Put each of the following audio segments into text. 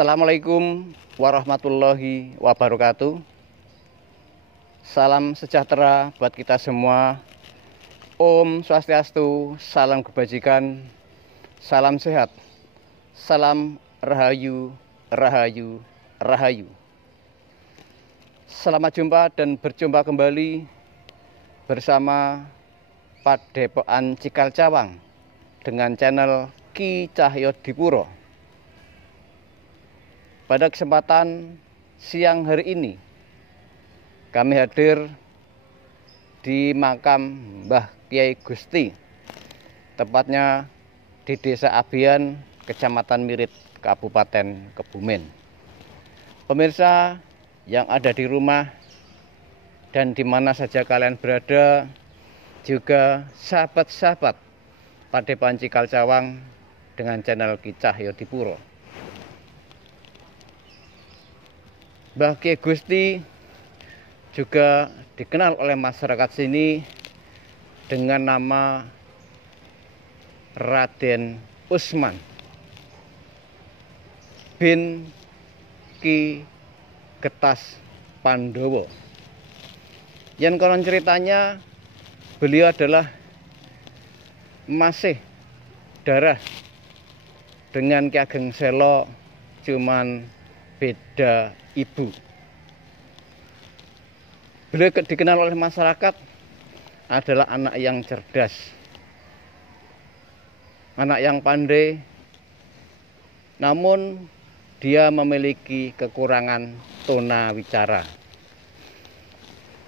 Assalamualaikum warahmatullahi wabarakatuh. Salam sejahtera buat kita semua. Om Swastiastu, salam kebajikan, salam sehat, salam rahayu, rahayu, rahayu. Selamat jumpa dan berjumpa kembali bersama Padepokan Cikal Cawang dengan channel Ki Cahyo Dipuro. Pada kesempatan siang hari ini, kami hadir di makam Mbah Kiai Gusti, tepatnya di Desa Abian, Kecamatan Mirit, Kabupaten Kebumen. Pemirsa yang ada di rumah dan di mana saja kalian berada, juga sahabat-sahabat Padepokan Cikal Cawang dengan channel Ki Cahyo Dipuro. Mbah Kiai Gusti juga dikenal oleh masyarakat sini dengan nama Raden Usman bin Ki Getas Pandowo. Yang konon ceritanya beliau adalah masih darah dengan Ki Ageng Selo, cuman beda ibu. Beliau dikenal oleh masyarakat adalah anak yang cerdas, anak yang pandai, namun dia memiliki kekurangan tunawicara.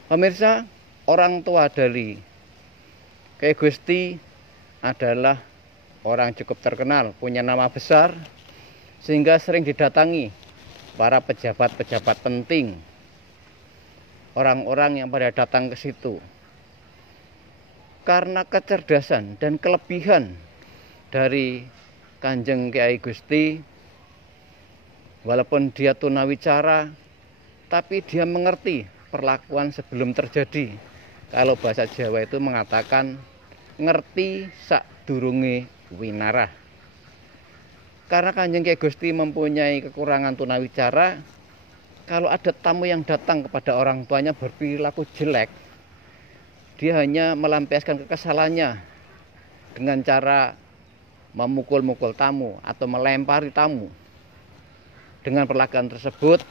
Pemirsa, orang tua dari Kiai Gusti adalah orang cukup terkenal, punya nama besar, sehingga sering didatangi para pejabat-pejabat penting, orang-orang yang pada datang ke situ. Karena kecerdasan dan kelebihan dari Kanjeng Kiai Gusti, walaupun dia tunawicara, tapi dia mengerti perlakuan sebelum terjadi. Kalau bahasa Jawa itu mengatakan ngerti sakdurunge winarah. Karena Kanjeng Kiai Gusti mempunyai kekurangan tunawicara, kalau ada tamu yang datang kepada orang tuanya berperilaku jelek, dia hanya melampiaskan kekesalannya dengan cara memukul-mukul tamu atau melempari tamu. Dengan perlakuan tersebut,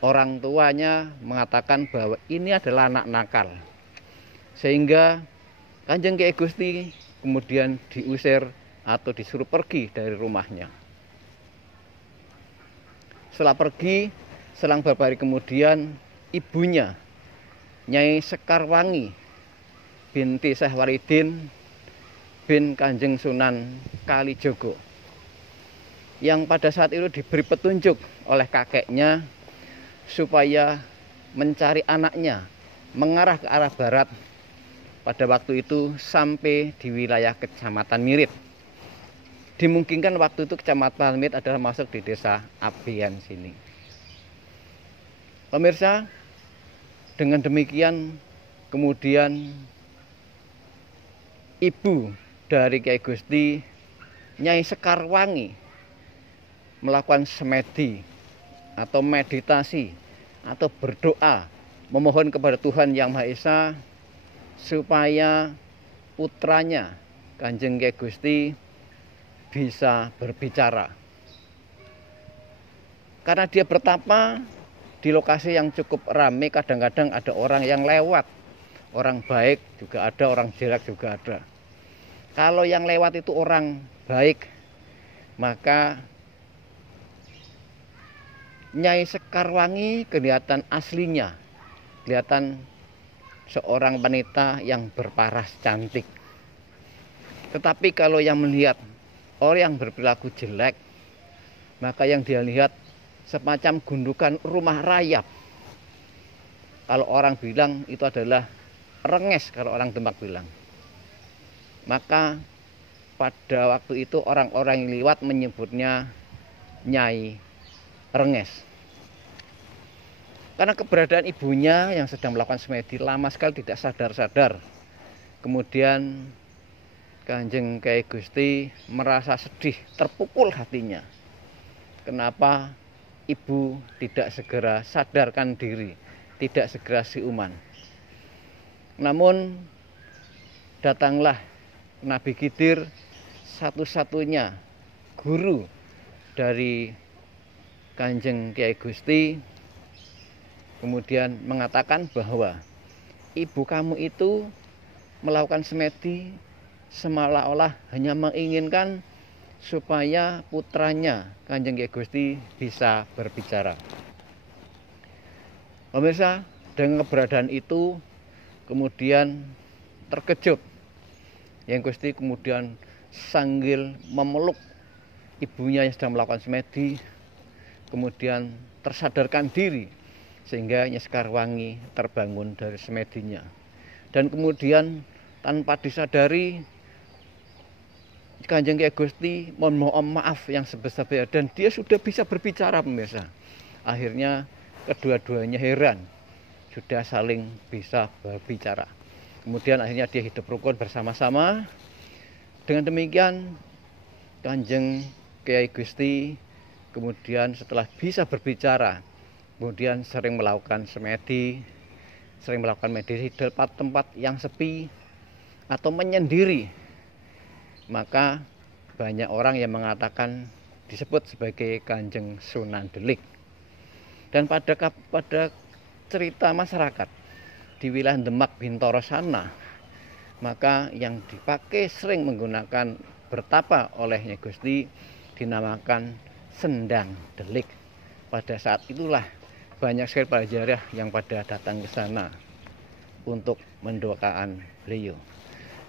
orang tuanya mengatakan bahwa ini adalah anak nakal. Sehingga Kanjeng Kiai Gusti kemudian diusir atau disuruh pergi dari rumahnya. Setelah pergi, selang beberapa hari kemudian, ibunya Nyai Sekarwangi binti Syekh Waridin bin Kanjeng Sunan Kalijogo, yang pada saat itu diberi petunjuk oleh kakeknya supaya mencari anaknya mengarah ke arah barat, pada waktu itu sampai di wilayah Kecamatan Mirit. Dimungkinkan waktu itu Kecamatan Mirit adalah masuk di Desa Abian sini. Pemirsa, dengan demikian kemudian ibu dari Kiai Gusti, Nyai Sekarwangi, melakukan semedi atau meditasi atau berdoa memohon kepada Tuhan Yang Maha Esa supaya putranya Kanjeng Kiai Gusti bisa berbicara. Karena dia bertapa di lokasi yang cukup ramai, kadang-kadang ada orang yang lewat, orang baik juga ada, orang jelek juga ada. Kalau yang lewat itu orang baik, maka Nyai Sekarwangi kelihatan aslinya, kelihatan seorang wanita yang berparas cantik. Tetapi kalau yang melihat orang yang berperilaku jelek, maka yang dia lihat semacam gundukan rumah rayap. Kalau orang bilang itu adalah renges, kalau orang Demak bilang. Maka pada waktu itu orang-orang yang lewat menyebutnya Nyai Renges. Karena keberadaan ibunya yang sedang melakukan semedi lama sekali tidak sadar-sadar. Kemudian Kanjeng Kiai Gusti merasa sedih, terpukul hatinya. kenapa ibu tidak segera sadarkan diri, tidak segera siuman. Namun datanglah Nabi Khidir, satu-satunya guru dari Kanjeng Kyai Gusti, kemudian mengatakan bahwa ibu kamu itu melakukan semedi seolah-olah hanya menginginkan supaya putranya Kanjeng Kyai Gusti bisa berbicara. Pemirsa, dengan keberadaan itu kemudian terkejut Yang Gusti, kemudian sambil memeluk ibunya yang sedang melakukan semedi, kemudian tersadarkan diri sehingga Nyai Sekarwangi terbangun dari semedinya. Dan kemudian tanpa disadari Kanjeng Kyai Gusti mohon maaf yang sebesar-besarnya, dan dia sudah bisa berbicara, pemirsa. Akhirnya kedua-duanya heran, sudah saling bisa berbicara. Kemudian akhirnya dia hidup rukun bersama-sama. Dengan demikian Kanjeng Kyai Gusti kemudian setelah bisa berbicara, kemudian sering melakukan semedi, sering melakukan meditasi di tempat-tempat yang sepi atau menyendiri. Maka banyak orang yang mengatakan disebut sebagai Kanjeng Sunan Delik. Dan pada cerita masyarakat di wilayah Demak Bintoro sana, maka yang dipakai sering menggunakan bertapa oleh Nyai Gusti dinamakan Sendang Delik. Pada saat itulah banyak sekali para jariah yang pada datang ke sana untuk mendoakan beliau.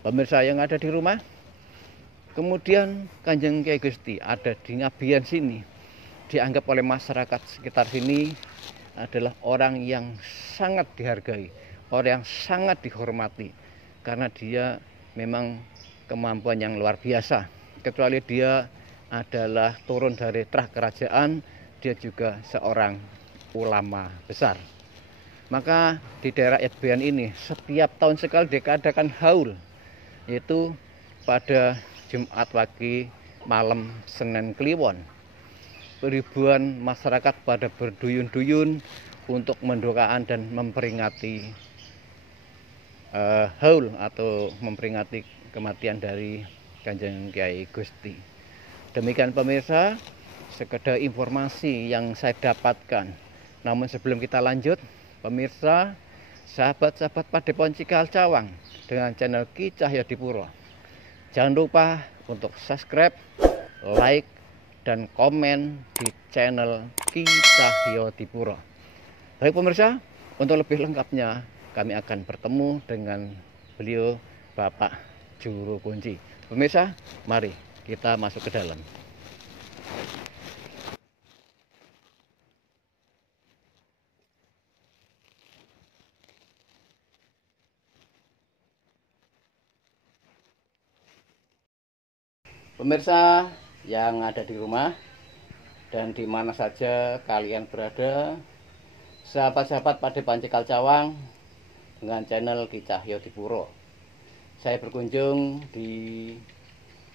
Pemirsa yang ada di rumah, kemudian Kanjeng Kyai Gusti ada di Ngabian sini, dianggap oleh masyarakat sekitar sini adalah orang yang sangat dihargai, orang yang sangat dihormati, karena dia memang kemampuan yang luar biasa. Kecuali dia adalah turun dari terah kerajaan, dia juga seorang ulama besar. Maka di daerah Ngabian ini setiap tahun sekali diadakan haul, yaitu pada Jumat Wage malam Senin Kliwon. Ribuan masyarakat pada berduyun-duyun untuk mendoakan dan memperingati haul atau memperingati kematian dari Kanjeng Kyai Gusti. Demikian pemirsa, sekedar informasi yang saya dapatkan. Namun sebelum kita lanjut, pemirsa, sahabat-sahabat Padepon Cikal Cawang dengan channel Ki Cahyadipuro, jangan lupa untuk subscribe, like, dan komen di channel Ki Cahyadipuro. Baik pemirsa, untuk lebih lengkapnya kami akan bertemu dengan beliau Bapak Juru Kunci. Pemirsa, mari kita masuk ke dalam. Pemirsa yang ada di rumah dan di mana saja kalian berada, sahabat-sahabat Padepon Cikal Cawang dengan channel Ki Cahyadipuro, saya berkunjung di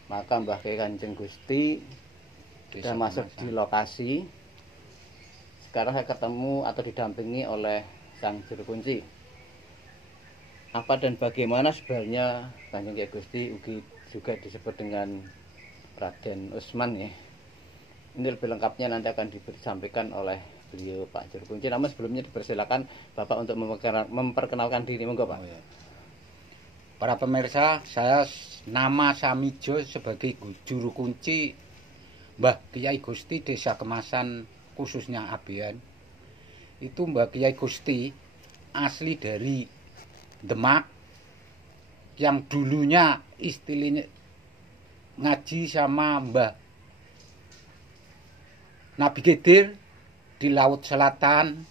makam Mbah Kyai Kanjeng Gusti, sudah masuk di lokasi. Sekarang saya ketemu atau didampingi oleh sang juru kunci. Apa dan bagaimana sebenarnya Kanjeng Kyai Gusti juga disebut dengan Raden Usman ya. Ini lebih lengkapnya nanti akan disampaikan oleh beliau Pak Juru Kunci. Namun sebelumnya dipersilakan Bapak untuk memperkenalkan diri, monggo Pak. Oh, ya. Para pemirsa, saya nama Samijo sebagai Juru Kunci Mbah Kyai Gusti Desa Kemasan, khususnya Abian. Itu Mbah Kyai Gusti asli dari Demak, yang dulunya istilahnya ngaji sama Mbah Nabi Khidir di Laut Selatan,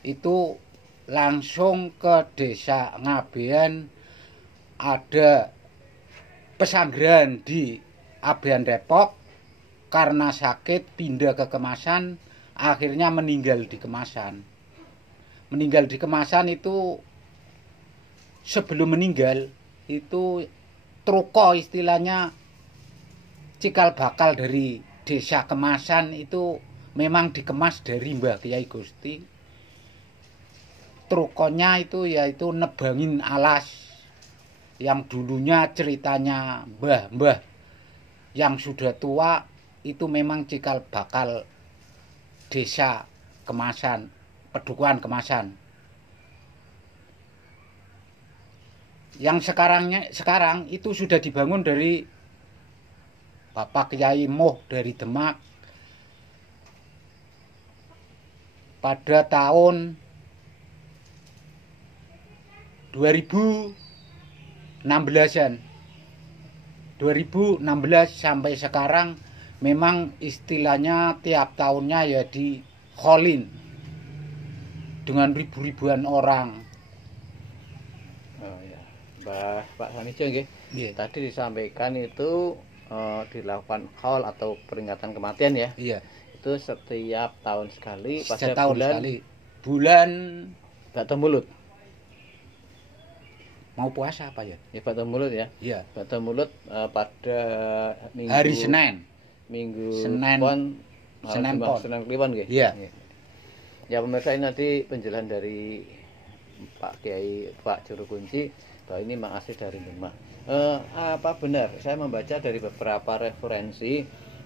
itu langsung ke Desa Ngabean, ada pesanggrahan di Abean Depok. Karena sakit pindah ke Kemasan, akhirnya meninggal di Kemasan. Meninggal di Kemasan itu, sebelum meninggal itu truko istilahnya cikal bakal dari Desa Kemasan itu memang dikemas dari Mbah Kyai Gusti. Trukonya itu yaitu nebangin alas, yang dulunya ceritanya mbah-mbah yang sudah tua itu memang cikal bakal Desa Kemasan, Pedukuhan Kemasan. Yang sekarang itu sudah dibangun dari Bapak Kyai Moh dari Demak pada tahun 2016-an. 2016 sampai sekarang memang istilahnya tiap tahunnya ya di Kholin dengan ribu-ribuan orang. Pak Sanijo nggih. Iya. Tadi disampaikan itu dilakukan haul atau peringatan kematian ya. Iya. Itu setiap tahun sekali pada Setahun bulan sekali. Bulan Batok Mulut. mau puasa apa ya? Ya Batok Mulut ya. Iya. Batok Mulut pada minggu Hari Senin. Minggu Senin. Pon. Senin Pon. Senin Kliwon nggih. Iya. Ya pemirsa, ini nanti penjelasan dari Pak Kiai Pak Juru Kunci bahwa ini memang asli dari Demak. Apa benar? Saya membaca dari beberapa referensi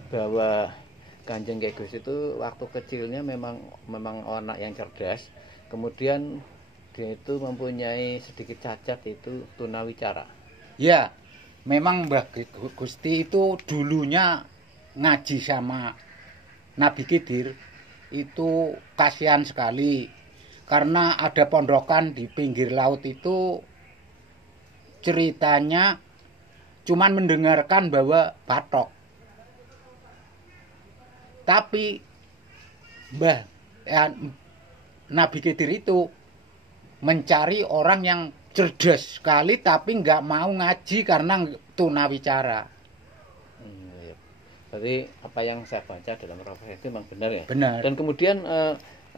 bahwa Kanjeng Kyai Gus itu waktu kecilnya memang anak yang cerdas. Kemudian dia itu mempunyai sedikit cacat, itu tunawicara. Ya, memang Mbah Gusti itu dulunya ngaji sama Nabi Khidir, itu kasihan sekali karena ada pondokan di pinggir laut itu ceritanya cuman mendengarkan bahwa batok. Tapi Nabi Khidir itu mencari orang yang cerdas sekali tapi nggak mau ngaji karena tunawicara. Iya. Berarti apa yang saya baca dalam referensi itu memang benar ya. Benar. Dan kemudian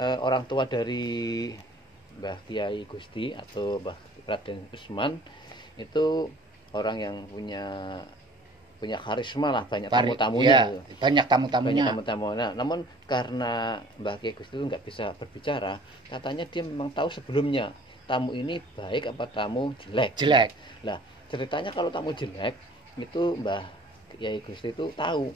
orang tua dari Mbah Kyai Gusti atau Mbah Raden Usman itu orang yang punya karisma lah, banyak tamu-tamunya. Ya, banyak tamu-tamunya. Nah, namun karena Mbah Kyai Gusti itu nggak bisa berbicara, katanya dia memang tahu sebelumnya tamu ini baik apa tamu jelek. Jelek. Nah, ceritanya kalau tamu jelek itu Mbah Kyai Gusti itu tahu.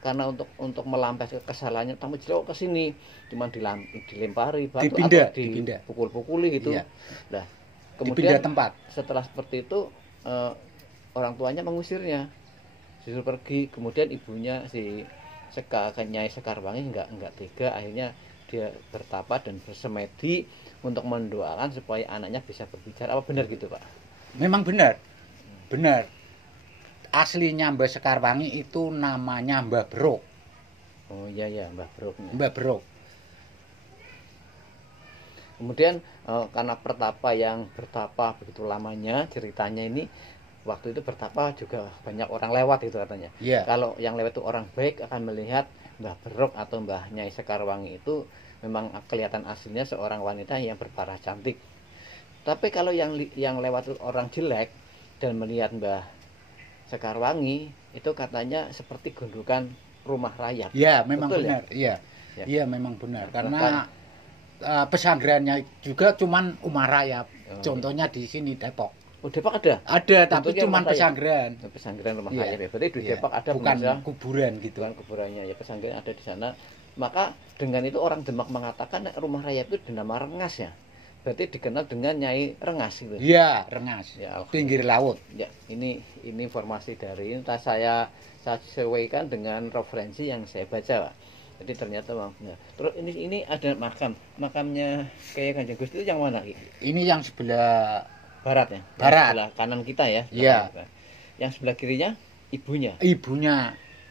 Karena untuk melampiaskan kesalahannya, tamu jelek ke sini cuma dilempari batu atau dipukul-pukuli gitu. Iya. Nah, kemudian dipindah tempat. Setelah seperti itu orang tuanya mengusirnya, disuruh pergi. Kemudian ibunya si Nyai Sekarwangi nggak tega, akhirnya dia bertapa dan bersemedi untuk mendoakan supaya anaknya bisa berbicara. Apa benar gitu, Pak? Memang benar. Benar. Aslinya Mbah Sekarwangi itu namanya Mbah Brok. Oh iya ya, Mbah Brok. Mbah Brok. Kemudian karena bertapa begitu lamanya, ceritanya ini waktu itu bertapa juga banyak orang lewat itu katanya. Yeah. Kalau yang lewat itu orang baik akan melihat Mbah Berok atau Mbah Nyai Sekarwangi itu memang kelihatan aslinya seorang wanita yang berparah cantik. Tapi kalau yang lewat itu orang jelek dan melihat Mbah Sekarwangi itu katanya seperti gundukan rumah rayap. Iya, memang betul, benar. Iya. Ya? Iya, memang benar. Karena pesanggerannya juga cuman Umarayap. Contohnya di sini Depok. Oh, Depok ada? Ada, tapi cuman pesanggeran. Pesanggeran rumah rayap ya. Berarti di Depok ada bukan kuburan gitu. Bukan kuburannya, ya pesanggeran ada di sana. Maka dengan itu orang Demak mengatakan rumah rayap itu dinama Rengas ya. Berarti dikenal dengan Nyai Rengas gitu. Iya, Rengas. Ya, pinggir laut. Ya, ini informasi dari ini saya sesuaikan dengan referensi yang saya baca, Pak. Jadi ternyata benar. Terus ini ada makamnya kayak Kanjeng Gusti itu yang mana? Ini yang sebelah barat ya. Barat. Sebelah kanan kita ya. Iya. Yang sebelah kirinya ibunya.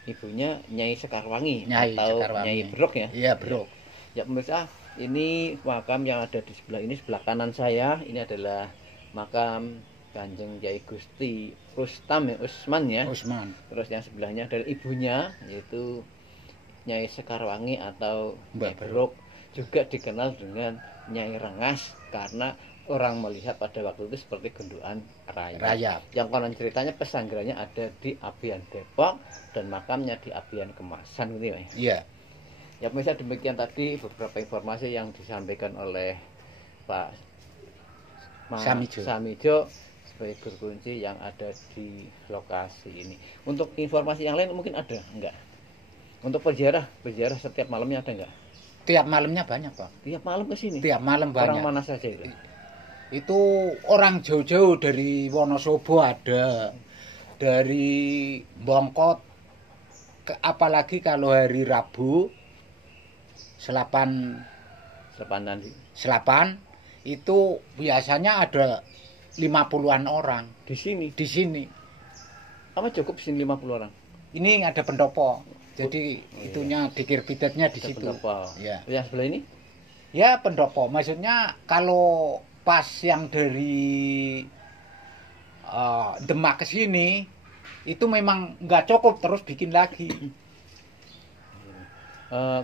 Ibunya Nyai Sekarwangi atau Nyai Berok ya. Iya, Berok. Ya pemirsa, ini makam yang ada di sebelah ini, sebelah kanan saya. Ini adalah makam Kanjeng Kyai Gusti Rustam ya, Usman ya. Usman. Terus yang sebelahnya adalah ibunya, yaitu Nyai Sekarwangi atau Mbah Berok, juga dikenal dengan Nyai Rengas karena orang melihat pada waktu itu seperti gundukan rayap. Rayap. Yang konon ceritanya pesanggerannya ada di Abian Depok dan makamnya di Abian Kemasan gitu ya. Iya. Ya pemirsa, demikian tadi beberapa informasi yang disampaikan oleh Pak Samijo sebagai guru kunci yang ada di lokasi ini. Untuk informasi yang lain mungkin ada enggak? Untuk berziarah setiap malamnya ada enggak? Tiap malamnya banyak, Pak. Tiap malam ke sini. Tiap malam banyak. Orang mana saja itu? Itu orang jauh-jauh dari Wonosobo ada, dari Bongkot, apalagi kalau hari Rabu Selapan itu biasanya ada 50-an orang di sini. Apa cukup sini 50 orang? Ini ada pendopo. Jadi itunya dikir bidatnya di situ. Pendopo. Ya. Yang sebelah ini? Ya pendopo. Maksudnya kalau pas yang dari Demak ke sini itu memang nggak cukup, terus bikin lagi.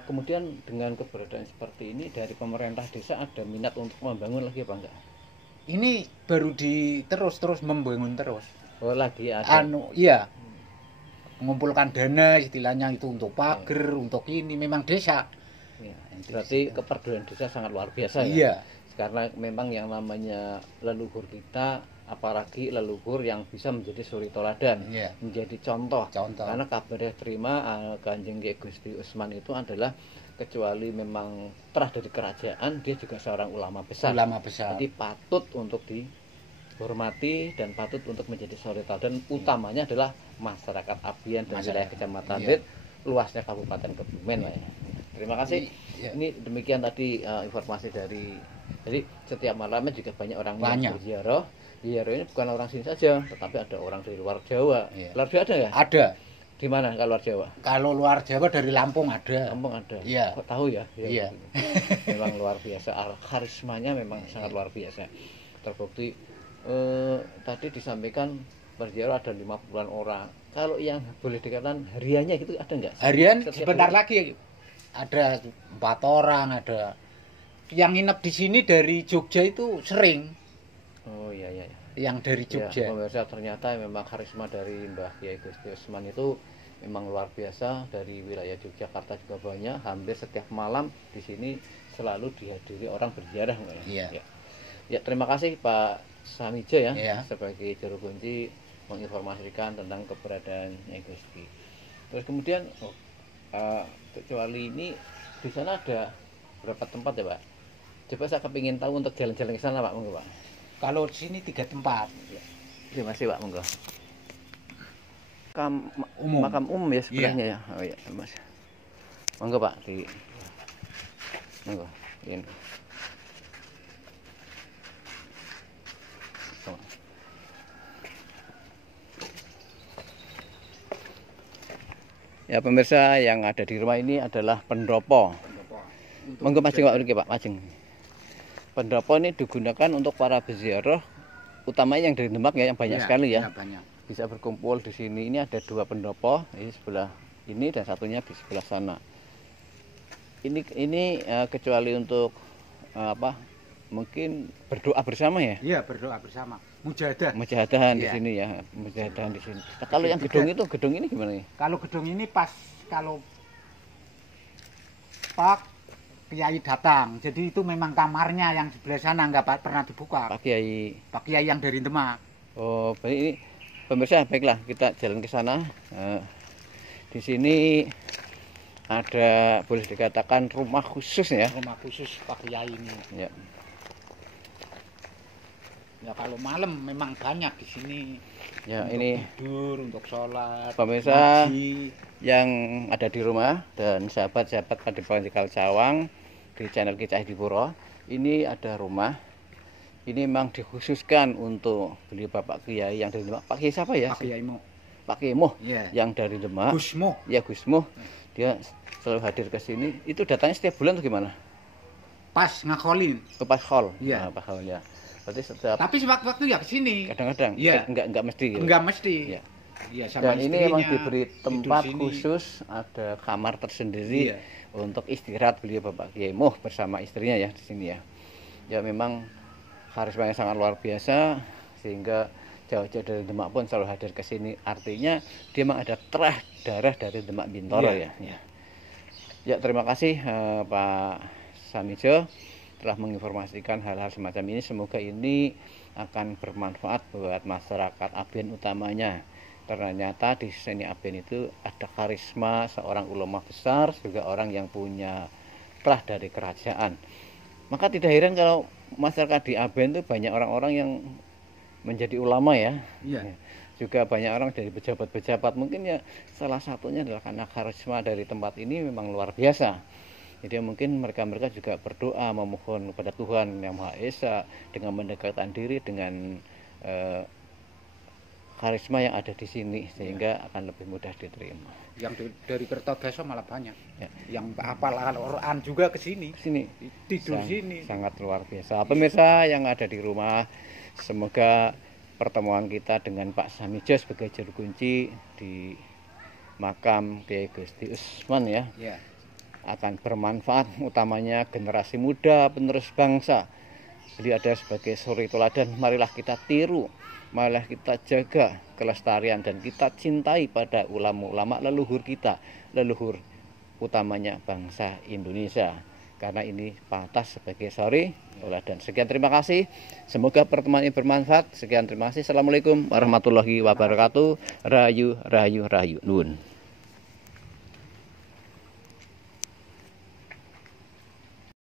Kemudian dengan keberadaan seperti ini dari pemerintah desa ada minat untuk membangun lagi apa enggak? Ini baru terus membangun terus. Oh, lagi ada. Iya. Mengumpulkan dana istilahnya itu untuk pagar, untuk ini memang desa. Ya, berarti kepedulian desa sangat luar biasa ya. Iya. Karena memang yang namanya leluhur kita, apalagi leluhur yang bisa menjadi suri toladan, menjadi contoh. Karena kabar yang terima Kanjeng Kiai Gusti Usman itu adalah kecuali memang terah dari kerajaan, dia juga seorang ulama besar. Jadi patut untuk dihormati dan patut untuk menjadi suri toladan. Utamanya adalah masyarakat Abian dan wilayah Kecamatan Rit, luasnya Kabupaten Kebumen lah ya. Terima kasih. Ini demikian tadi informasi dari. Jadi setiap malamnya juga banyak orang yang berziarah. Ziarah ini bukan orang sini saja, tetapi ada orang dari luar Jawa. Luar Jawa ada nggak? Ada. Di mana kalau luar Jawa? Kalau luar Jawa dari Lampung ada. Lampung ada. Iya. Kok tahu ya? Iya. Memang luar biasa. Karismanya memang sangat luar biasa. Terbukti tadi disampaikan berziarah ada 50-an orang. Kalau yang boleh dikatakan hariannya gitu ada nggak? Harian sebentar lagi ada 4 orang, ada yang nginep di sini dari Jogja itu sering. Oh iya. Yang dari Jogja. Ya, pemirsa, ternyata memang karisma dari Mbah Kiai Gusti Usman itu memang luar biasa. Dari wilayah Yogyakarta juga banyak. Hampir setiap malam di sini selalu dihadiri orang berziarah. Iya. Ya, terima kasih Pak Samijo ya, sebagai juru kunci menginformasikan tentang keberadaan Nyai Gusti. Terus kemudian kecuali ini di sana ada berapa tempat ya Pak? Coba saya kepingin tahu untuk jalan-jalan ke sana Pak, monggo Pak. Kalau di sini 3 tempat. Terima kasih Pak, monggo. Makam umum ya sebelahnya ya. Oh iya, Mas. Monggo Pak, monggo. Ini. Ya pemirsa, yang ada di rumah ini adalah pendopo. Monggo majeng Pak, majeng. Pendopo ini digunakan untuk para peziarah, utamanya yang dari Demak ya, yang banyak sekali ya. Banyak. Bisa berkumpul di sini. Ini ada 2 pendopo, ini sebelah ini dan satunya di sebelah sana. Ini kecuali untuk mungkin berdoa bersama ya? Iya, berdoa bersama. Mujahadahan di sini ya, mujahadahan di sini. Nah, kalau yang gedung ini gimana nih? Kalau gedung ini kalau Pak Kiai datang, jadi itu memang kamarnya yang sebelah sana nggak pernah dibuka. Pak Kiai yang dari Demak. Oh, baik, ini pemirsa, baiklah kita jalan ke sana. Di sini ada boleh dikatakan rumah khusus ya. Rumah khusus Pak Kiai ini. Ya. Ya kalau malam memang banyak di sini. Ya, untuk ini tidur, untuk sholat, pemirsa ngaji. Yang ada di rumah dan sahabat-sahabat Padepokan Cawang di channel Kisah Dipuro. Ini ada rumah. Ini memang dikhususkan untuk beliau Bapak Kiai yang dari Demak. Pak Kiai siapa ya? Pak Kiai Moh. Yang dari Demak. Gus Moh. Dia selalu hadir ke sini. Itu datangnya setiap bulan atau gimana? Pas ngakholin. Pas khol. Iya. Pas khol ya. Berarti setiap. Tapi sewaktu-waktu ya ke sini. Kadang-kadang. Iya. Enggak mesti. Gitu. Enggak mesti. Iya. Iya, sama dan ini memang diberi tempat khusus, ada kamar tersendiri untuk istirahat beliau Bapak Kiai Moh bersama istrinya ya di sini ya. Ya memang karisma yang sangat luar biasa, sehingga jauh-jauh dari Demak pun selalu hadir ke sini. Artinya dia memang ada terah darah dari Demak Bintoro ya. Ya, terima kasih Pak Samijo telah menginformasikan hal-hal semacam ini. Semoga ini akan bermanfaat buat masyarakat Aben utamanya. Ternyata di seni Aben itu ada karisma seorang ulama besar, juga orang yang punya terah dari kerajaan. Maka tidak heran kalau masyarakat di Aben itu banyak orang-orang yang menjadi ulama ya. Iya. Juga banyak orang dari pejabat-pejabat. Mungkin ya salah satunya adalah karena karisma dari tempat ini memang luar biasa. Jadi mungkin mereka juga berdoa memohon kepada Tuhan Yang Maha Esa dengan mendekatkan diri dengan karisma yang ada di sini, sehingga akan lebih mudah diterima. Yang dari Kertodasa malah banyak. Ya. Yang hafal Al-Qur'an juga ke sini. Tidur sini. Sangat luar biasa. Pemirsa yang ada di rumah, semoga pertemuan kita dengan Pak Samijo sebagai juru kunci di makam Kiai Gusti Usman ya, akan bermanfaat, utamanya generasi muda penerus bangsa. Beliau ada sebagai suri teladan. Marilah kita tiru, marilah kita jaga kelestarian dan kita cintai pada ulama-ulama leluhur kita, leluhur utamanya bangsa Indonesia. Karena ini pantas sebagai suri teladan. Sekian, terima kasih. Semoga pertemuan ini bermanfaat. Sekian, terima kasih. Assalamualaikum warahmatullahi wabarakatuh. Rahayu, rahayu, rahayu. Nuwun.